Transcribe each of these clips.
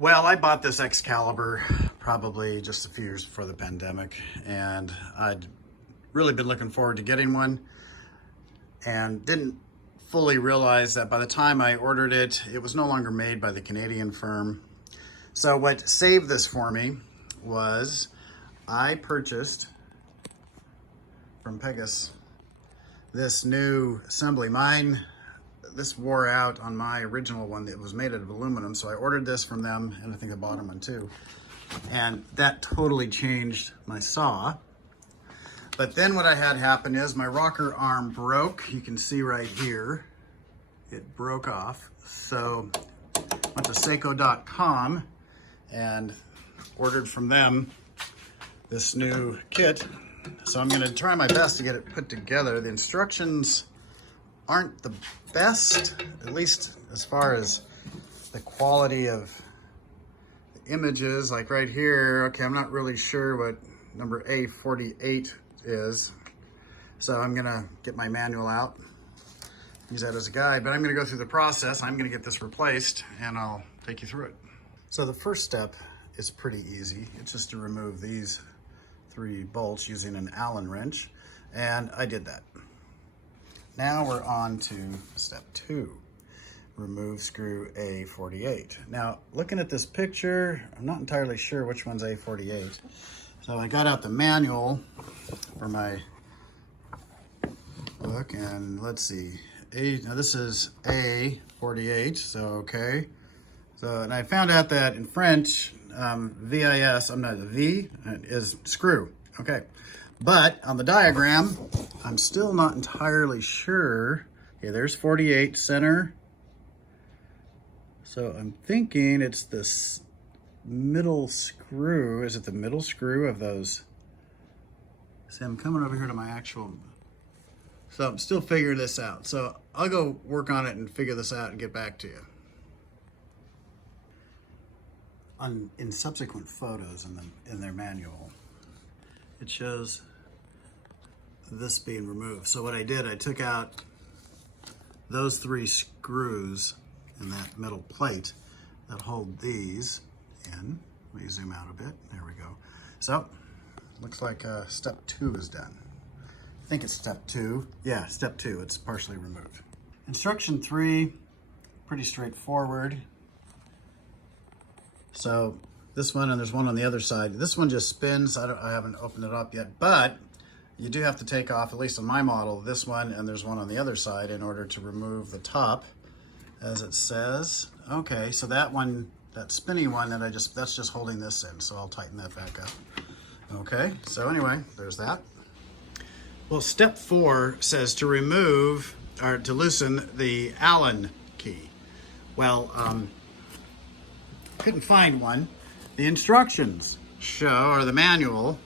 Well, I bought this Excalibur probably just a few years before the pandemic, and I'd really been looking forward to getting one and didn't fully realize that by the time I ordered it, it was no longer made by the Canadian firm. So what saved this for me was I purchased from Pegasus this new assembly. This wore out on my original one that was made out of aluminum, so I ordered this from them, and I think I bought them one too. And that totally changed my saw. But then what I had happen is my rocker arm broke. You can see right here, it broke off. So I went to Seyco.com and ordered from them this new kit. So I'm gonna try my best to get it put together. The instructions aren't the best, at least as far as the quality of the images. Like right here, okay, I'm not really sure what number A48 is. So I'm gonna get my manual out, use that as a guide, but I'm gonna go through the process. I'm gonna get this replaced and I'll take you through it. So the first step is pretty easy. It's just to remove these 3 bolts using an Allen wrench, and I did that. Now we're on to step 2, remove screw A48. Now, looking at this picture, I'm not entirely sure which one's A48. So I got out the manual for my book, and let's see, now this is A48, so okay. So, and I found out that in French, VIS, I'm not a V, is screw, okay. But on the diagram, I'm still not entirely sure. Okay, there's 48 center. So I'm thinking it's this middle screw. Is it the middle screw of those? See, I'm coming over here to my actual, so I'm still figuring this out. So I'll go work on it and figure this out and get back to you. In subsequent photos in their manual, it shows this being removed. So what I did, I took out those 3 screws in that middle plate that hold these in. Let me zoom out a bit. There we go. So looks like step 2 is done. I think it's step 2. Yeah, step 2. It's partially removed. Instruction 3, pretty straightforward. So this one, and there's one on the other side. This one just spins. I haven't opened it up yet, but you do have to take off, at least on my model, this one, and there's one on the other side in order to remove the top, as it says. Okay, so that one, that spinny one that that's just holding this in, so I'll tighten that back up. Okay, so anyway, there's that. Well, step 4 says to remove, or to loosen the Allen key. Well, couldn't find one. The instructions show, or the manual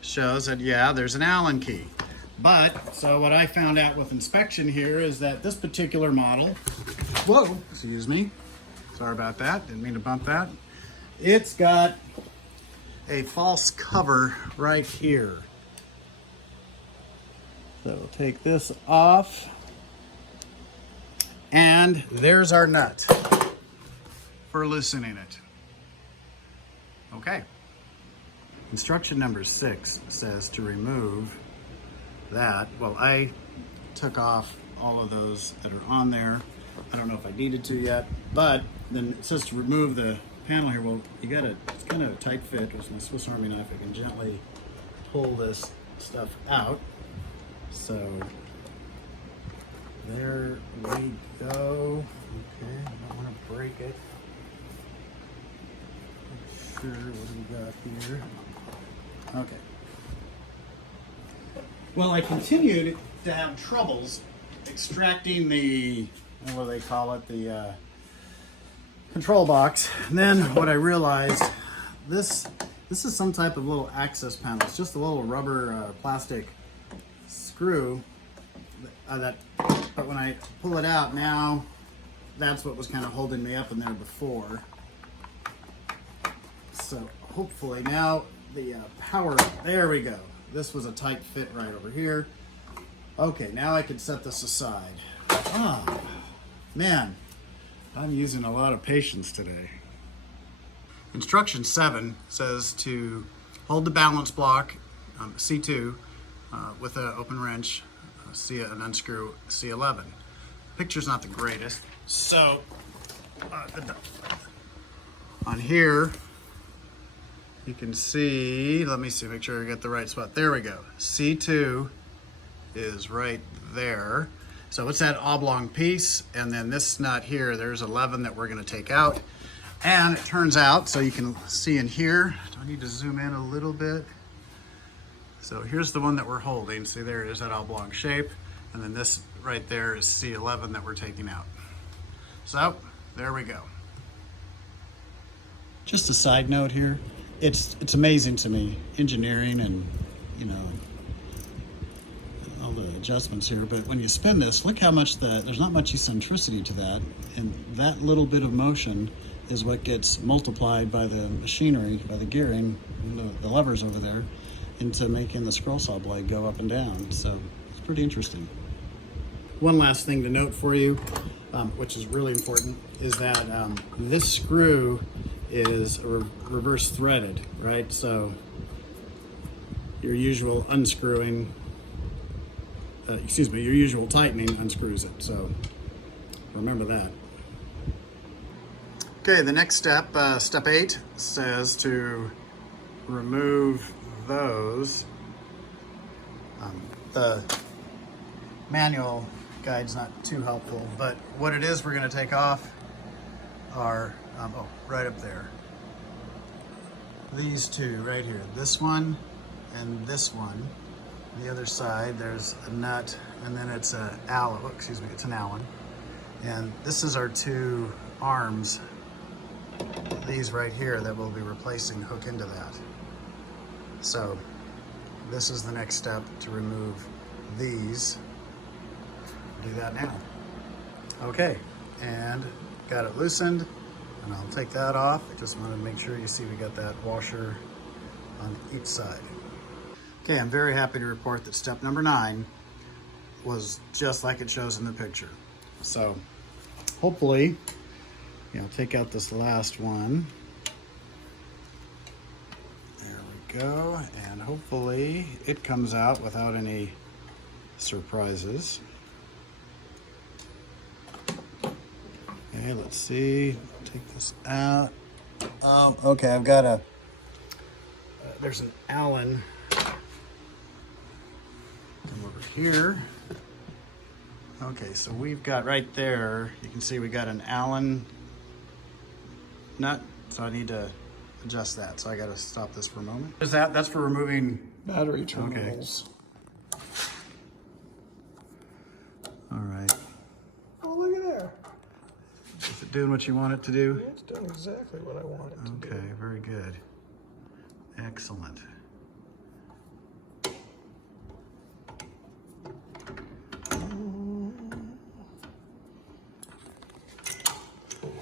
shows that, yeah, there's an Allen key. But, so what I found out with inspection here is that this particular model, whoa, excuse me, sorry about that, didn't mean to bump that. It's got a false cover right here. So we'll take this off, and there's our nut for loosening it. Okay. Instruction number 6 says to remove that. Well, I took off all of those that are on there. I don't know if I needed to yet, but then it says to remove the panel here. Well, you gotta, it's kind of a tight fit with my Swiss Army knife. I can gently pull this stuff out. So there we go. Okay, I don't want to break it. Sure, what do we got here? Okay. Well, I continued to have troubles extracting the, what do they call it, the control box. And then what I realized, this is some type of little access panel. It's just a little rubber plastic screw but when I pull it out now, that's what was kind of holding me up in there before. So hopefully now the power, there we go. This was a tight fit right over here. Okay, now I can set this aside. Ah, man, I'm using a lot of patience today. Instruction 7 says to hold the balance block, C2, with an open wrench, and unscrew C11. Picture's not the greatest, so on here you can see, let me see, make sure I get the right spot. There we go. C2 is right there. So it's that oblong piece, and then this nut here, there's 11 that we're gonna take out. And it turns out, so you can see in here, do I need to zoom in a little bit? So here's the one that we're holding. See, there it is, that oblong shape. And then this right there is C11 that we're taking out. So there we go. Just a side note here, it's amazing to me, engineering and, you know, all the adjustments here, but when you spin this, look how much there's not much eccentricity to that, and that little bit of motion is what gets multiplied by the machinery, by the gearing, the levers over there, into making the scroll saw blade go up and down. So it's pretty interesting. One last thing to note for you, which is really important, is that this screw is reverse threaded, right? So your usual unscrewing, your usual tightening unscrews it. So remember that. Okay, the next step, step 8, says to remove those. The manual guide's not too helpful, but what it is we're going to take off are, right up there. These two right here, this one and this one. The other side, there's a nut, and then it's an Allen, it's an Allen. And this is our two arms, these right here, that we'll be replacing, hook into that. So this is the next step to remove these. Do that now. Okay, and got it loosened, and I'll take that off. I just want to make sure you see we got that washer on each side. Okay, I'm very happy to report that step number 9 was just like it shows in the picture. So hopefully, take out this last one. There we go, and hopefully it comes out without any surprises. Okay, let's see, take this out. Okay, I've got there's an Allen over here. Okay, so we've got right there, you can see we got an Allen nut, so I need to adjust that. So I got to stop this for a moment. What is that? That's for removing battery terminals. Okay. All right. Oh, look at there. Is it doing what you want it to do? Yeah, it's doing exactly what I want it to do. Okay, very good. Excellent.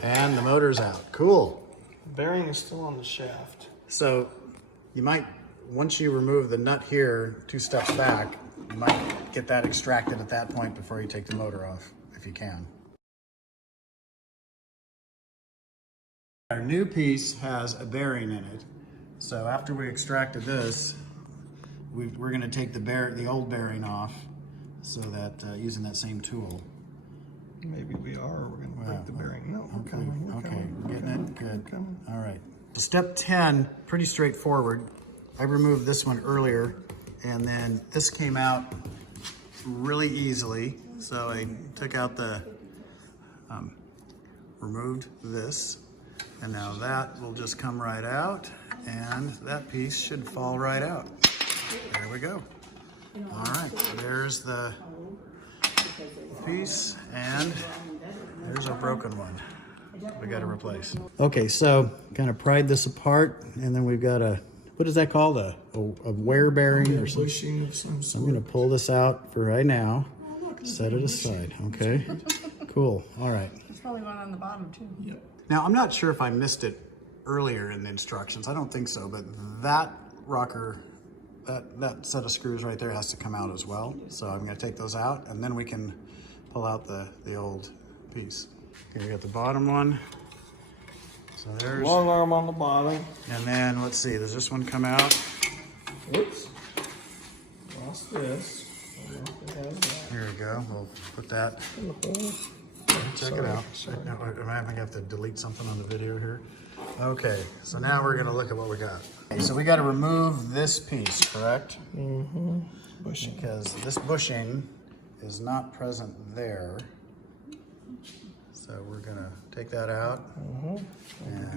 And the motor's out. Cool. The bearing is still on the shaft. So you might, once you remove the nut here 2 steps back, you might get that extracted at that point before you take the motor off, if you can. Our new piece has a bearing in it. So after we extracted this, we're going to take the old bearing off, so that using that same tool. Maybe we are. We're going to break the bearing. No, we're Okay, coming. We're coming. we're getting it? Good. We're coming. All right. So step 10, pretty straightforward. I removed this one earlier, and then this came out really easily. So I took out removed this, and now that will just come right out, and that piece should fall right out. There we go. All right, there's the piece, and there's a broken one we got to replace. Okay, so kind of pried this apart, and then we've got what is that called? A wear bearing or something? Bushing of some sort. I'm going to pull this out for right now, set it aside, okay? Cool, all right. There's probably one on the bottom too. Yeah. Now, I'm not sure if I missed it earlier in the instructions. I don't think so, but that rocker, that set of screws right there has to come out as well. So I'm going to take those out, and then we can pull out the old piece. Okay, we got the bottom one So there's, long arm on the bottom. and then let's see, does this one come out? Oops. Lost this. I don't know if it has that. Here we go. We'll put that. In the hole. Check it out. Now, am I going to have to delete something on the video here? Okay, so now we're going to look at what we got. Okay, so we got to remove this piece, correct? Mm-hmm. Bushing. Because this bushing is not present there. So we're going to take that out. Mm-hmm. And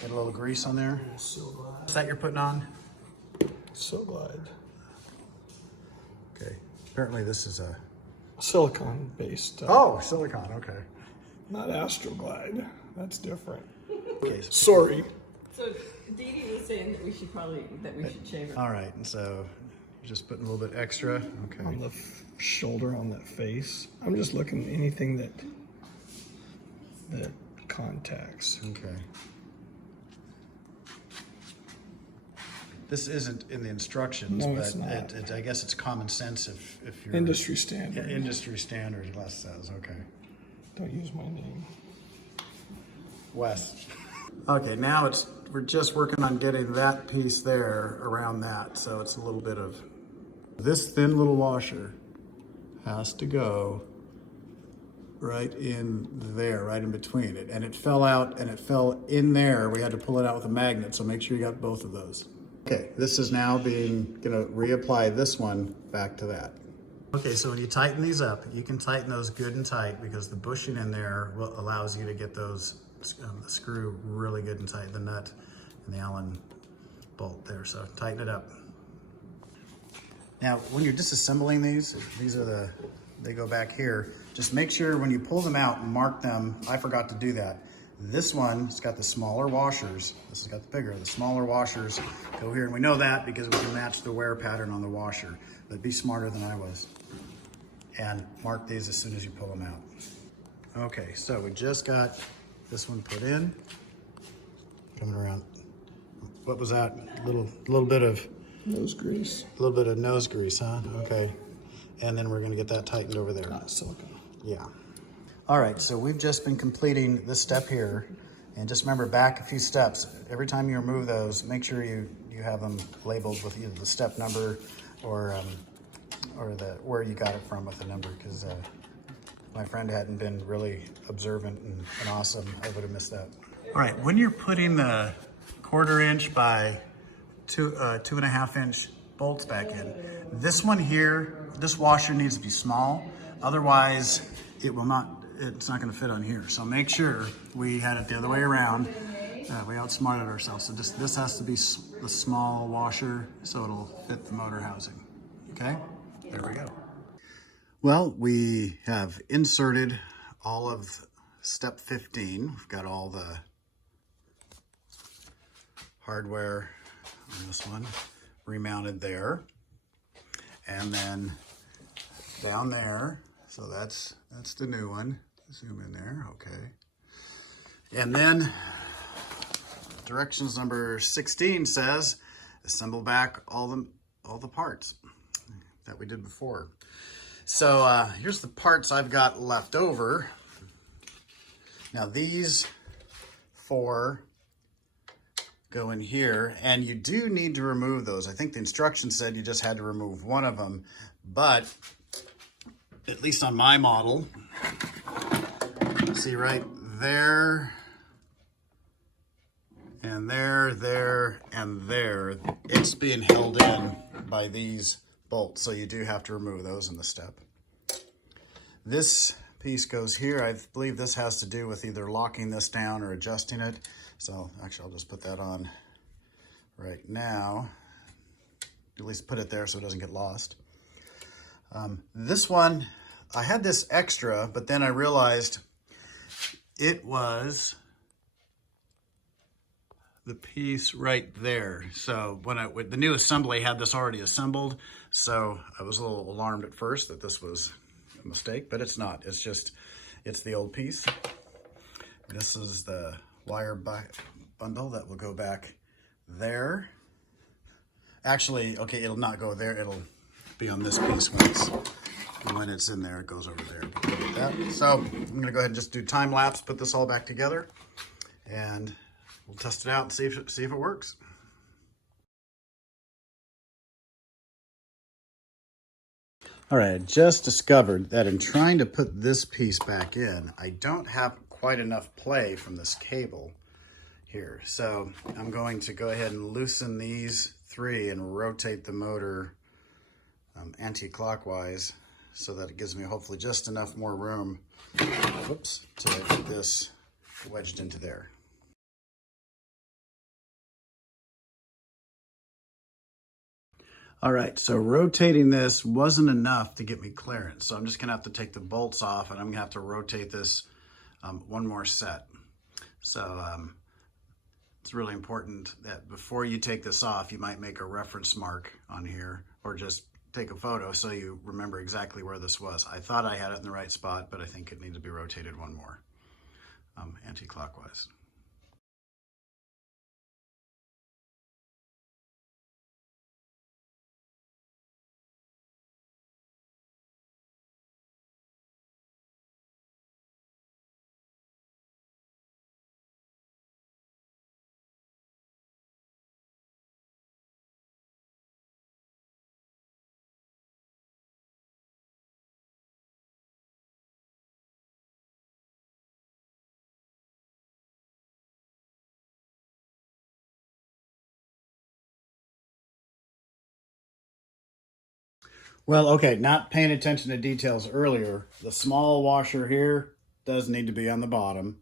Get a little grease on there. Seal glide. Is that you're putting on? Seal glide. Okay. Apparently this is a... Silicone based. Oh, silicone, okay. Not Astroglide. That's different. Okay, Sorry. So Dee Dee was saying that we should shave it. all right, and so you're just putting a little bit extra. Okay. On the shoulder, on that face. I'm just looking anything that contacts. Okay. This isn't in the instructions, No, but it's not. I guess it's common sense if you're... Industry standard. Yeah, industry standard, Les says, okay. Don't use my name. Wes. Okay, now we're just working on getting that piece there around that, so it's a little bit of... This thin little washer has to go right in there, right in between it. And it fell out and it fell in there. We had to pull it out with a magnet, so make sure you got both of those. Okay, this is now gonna reapply this one back to that. Okay, so when you tighten these up, you can tighten those good and tight because the bushing in there allows you to get those, the screw really good and tight, the nut and the Allen bolt there, so tighten it up. Now, when you're disassembling these are they go back here. Just make sure when you pull them out, mark them. I forgot to do that. This one's got the smaller washers. This has got the bigger. The smaller washers go here, and we know that because we can match the wear pattern on the washer. But be smarter than I was. And mark these as soon as you pull them out. Okay, so we just got this one put in. Coming around. What was that? A little bit of Nose grease. a little bit of nose grease, huh? Okay. And then we're gonna get that tightened over there. Silicone. Yeah. All right, so we've just been completing this step here. And just remember, back a few steps. Every time you remove those, make sure you have them labeled with either the step number or where you got it from with the number, because my friend hadn't been really observant and awesome. I would have missed that. All right, when you're putting the 1/4 inch by 2.5 inch bolts back in, this one here, this washer needs to be small. Otherwise, it's not gonna fit on here. So make sure we had it the other way around. We outsmarted ourselves. So this has to be the small washer so it'll fit the motor housing. Okay, there we go. Well, we have inserted all of step 15. We've got all the hardware on this one remounted there. And then down there, so that's the new one. Zoom in there, okay. And then directions number 16 says, assemble back all the parts that we did before. So here's the parts I've got left over. Now these 4 go in here, and you do need to remove those. I think the instructions said you just had to remove one of them, but at least on my model, see right there, and there, and there, it's being held in by these bolts, so you do have to remove those in the step. This piece goes here. I believe this has to do with either locking this down or adjusting it. So actually, I'll just put that on right now. At least put it there so it doesn't get lost. This one, I had this extra, but then I realized it was the piece right there. So when the new assembly had this already assembled, so I was a little alarmed at first that this was a mistake, but it's not. It's the old piece. This is the wire bundle that will go back there. Actually, okay, it'll not go there. It'll be on this piece when it's in there. It goes over there. So I'm gonna go ahead and just do time lapse, put this all back together, and we'll test it out and see if it works. All right, I just discovered that in trying to put this piece back in, I don't have quite enough play from this cable here. So I'm going to go ahead and loosen these three and rotate the motor anti-clockwise so that it gives me hopefully just enough more room, whoops, to get this wedged into there. All right, so rotating this wasn't enough to get me clearance. So I'm just gonna have to take the bolts off and I'm gonna have to rotate this one more set. So it's really important that before you take this off, you might make a reference mark on here or just take a photo so you remember exactly where this was. I thought I had it in the right spot, but I think it needs to be rotated one more, anti-clockwise. Well, okay, not paying attention to details earlier. The small washer here does need to be on the bottom.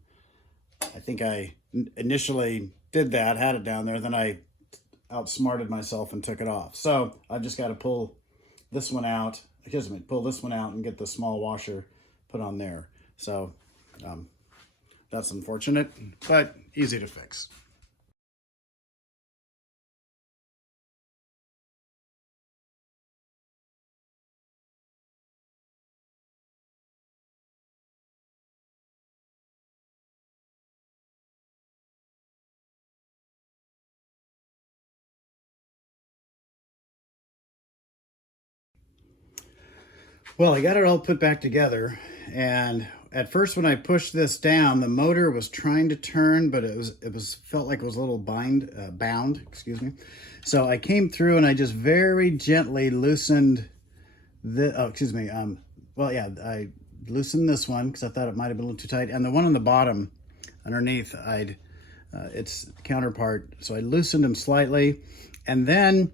I think I initially did that, had it down there, then I outsmarted myself and took it off. So I've just got to pull this one out, pull this one out and get the small washer put on there. So that's unfortunate, but easy to fix. Well, I got it all put back together, and at first when I pushed this down, the motor was trying to turn, but it felt like it was a little bound, excuse me. So I came through and I just very gently loosened I loosened this one because I thought it might have been a little too tight, and the one on the bottom underneath, its counterpart. So I loosened them slightly, and then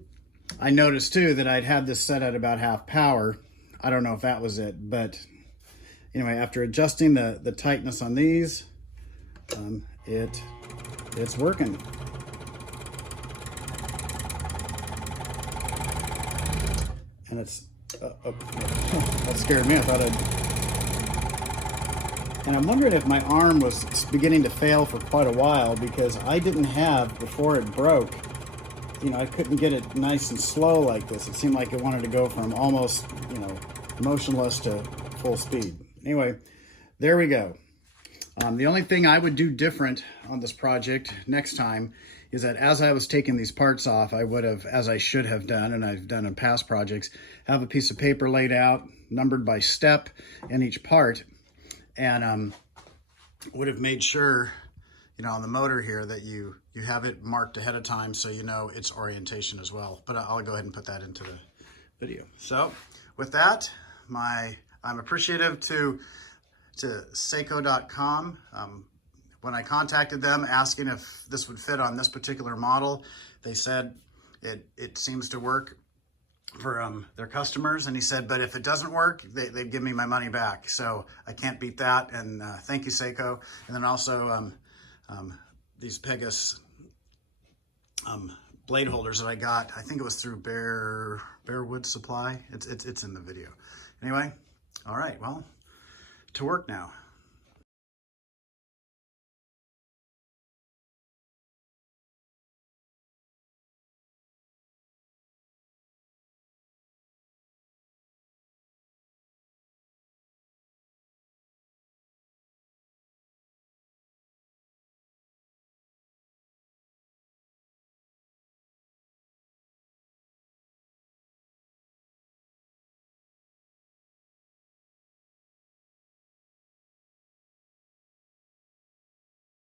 I noticed too that I'd had this set at about half power. I don't know if that was it, but anyway, after adjusting the tightness on these, it's working. And it's, that scared me. I thought and I'm wondering if my arm was beginning to fail for quite a while because I didn't have, before it broke, I couldn't get it nice and slow like this. It seemed like it wanted to go from almost, motionless to full speed. Anyway, there we go. The only thing I would do different on this project next time is that as I was taking these parts off, I would have, as I should have done, and I've done in past projects, have a piece of paper laid out, numbered by step in each part, and would have made sure, on the motor here that you have it marked ahead of time so you know its orientation as well. But I'll go ahead and put that into the video. So with that, I'm appreciative to Seyco.com. When I contacted them asking if this would fit on this particular model, they said it seems to work for their customers, and he said, but if it doesn't work, they give me my money back. So I can't beat that, and thank you, Seyco. And then also these Pegasus blade holders that I got. I think it was through Bearwood Supply. It's in the video. Anyway, all right, well, to work now.